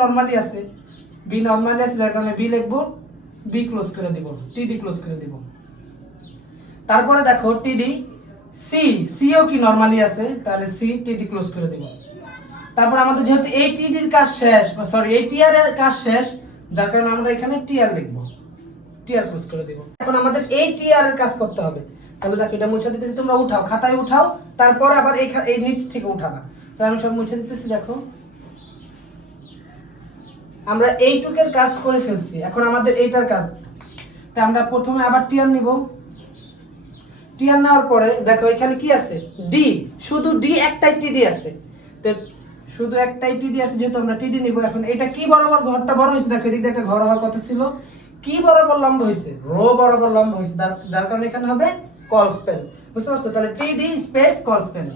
Normally আছে, B normally আছে, যার কারণে বি লিখবো, বি ক্লোজ করে দিব, টিডি ক্লোজ করে দিব। তারপরে দেখো টিডি, সি, সিও কি নরমালি আছে, তাহলে সি, টিডি ক্লোজ করে দিব। তারপর আমাদের যেহেতু এই টিডির কাজ শেষ, সরি এই টিআর এর কাজ শেষ, যার কারণে আমরা এখানে টিআর লিখবো, টিআর ক্লোজ করে দিব। এখন আমাদের এই টিআর এর কাজ করতে হবে, তাহলে দেখো এটা মুছে দিতেছি, তোমরা উঠাও, খাতায় উঠাও, তারপর আবার এই নিচ থেকে উঠাবা। তো আমি সব মুছে দিতেছি। দেখো আমরা এইটুকের কাজ করে ফেলছি, এখন আমাদের এইটার কাজ। তাই আমরা প্রথমে আবার টিআর নিব, টিআর নেওয়ার পরে দেখো এখানে কি আছে, ডি, শুধু ডি একটাই টিডি আছে, তো শুধু একটাই টিডি আছে, যেহেতু আমরা টিডি নিব। এখন এটা কি বরাবর ঘরটা বড় হয়েছে, দেখো এদিকে একটা ঘর হওয়ার কথা ছিল, কি বরাবর লম্ব হয়েছে, রো বরাবর লম্ব হয়েছে, যার কারণে এখানে হবে কল স্পেন, বুঝতে পারছো? তাহলে টিডি স্পেস কল স্পেন।